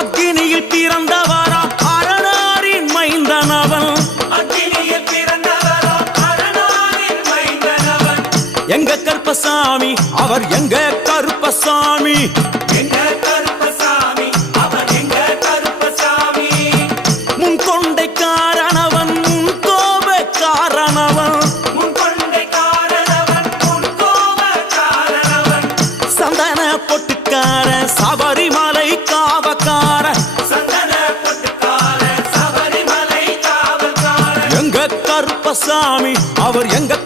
அக்கினியில் பிறந்தவரா அரணாரின் மைந்தனவன். அக்கினியில் பிறந்தவரா அரணாரின் மைந்தனவன். எங்க கருப்பசாமி அவர் எங்க கருப்பசாமி. எங்க கருப்பசாமி அவர் எங்க கருப்பசாமி. முன் கொண்டை காரணவன் முன் கோப காரணவன். முன் கொண்டை காரணவன் முன் கோப காரணவன். சந்தன பொட்டுக்கார சபரிமலை காவக்கார. சந்தன பொட்டுக்கார சபரிமலை காவல்கார. எங்க கருப்பசாமி அவர் எங்க